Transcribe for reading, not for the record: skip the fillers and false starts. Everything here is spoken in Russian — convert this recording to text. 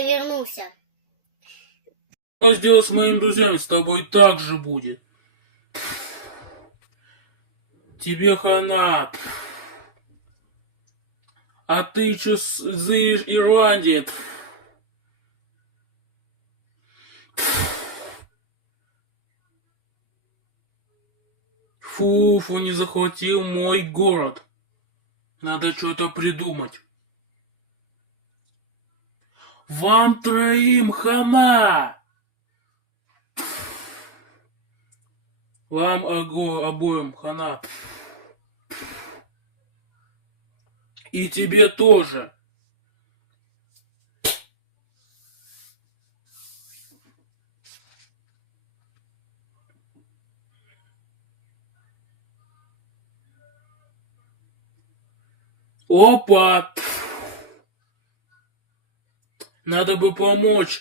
я вернулся. Что сделать с моими друзьями? С тобой так же будет. Тебе хана. А ты чё зыришь Ирландии? Фуфу не захватил мой город. Надо что-то придумать. Вам троим хана! Вам обоим хана. И тебе тоже. Опа! Надо бы помочь